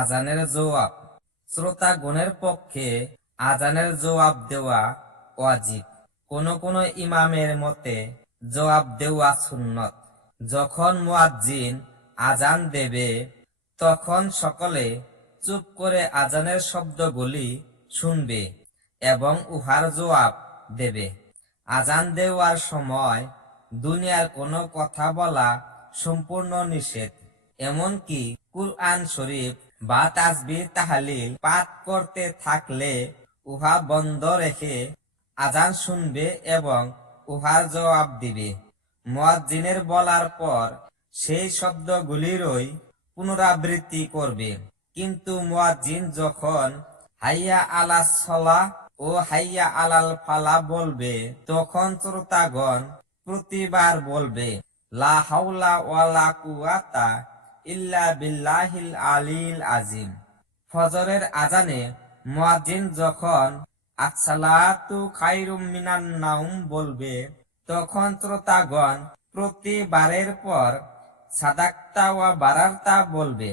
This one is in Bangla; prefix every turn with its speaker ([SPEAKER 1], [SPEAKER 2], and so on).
[SPEAKER 1] আজানের জবাব। শ্রোতা গণের পক্ষে আজানের জবাব দেওয়া ওয়াজিব। কোন কোন ইমামের মতে জবাব দেওয়া সুন্নত। যখন মুয়াজ্জিন আজান দেবে, তখন সকলে চুপ করে আজানের শব্দগুলি শুনবে এবং উহার জবাব দেবে। আজান দেওয়ার সময় দুনিয়ার কোনো কথা বলা সম্পূর্ণ নিষেধ। এমনকি কুরআন শরীফ বা তাসবিহ তাহালিল পাঠ করতে থাকলে উহা বন্ধ রেখে আজান শুনবে এবং উহার জবাব দিবে। মুয়াজ্জিনের বলার পর সেই শব্দগুলিরই পুনরাবৃত্তি করবে। কিন্তু মুয়াজ্জিন যখন হাইয়া আলা সলা ও হাইয়া আলাল ফালা বলবে, তখন শ্রোতাগণ প্রতিবার বলবে, লা হাওলা ওয়ালা কুয়াতা আজিম। ফজরের আজানে মুয়াজ্জিন যখন, আসসালাতু খাইরুম মিনান নাউম বলবে, তখন শ্রোতাগণ প্রতিবারের পর সাদাক্তা ওয়া বারার্তা বলবে।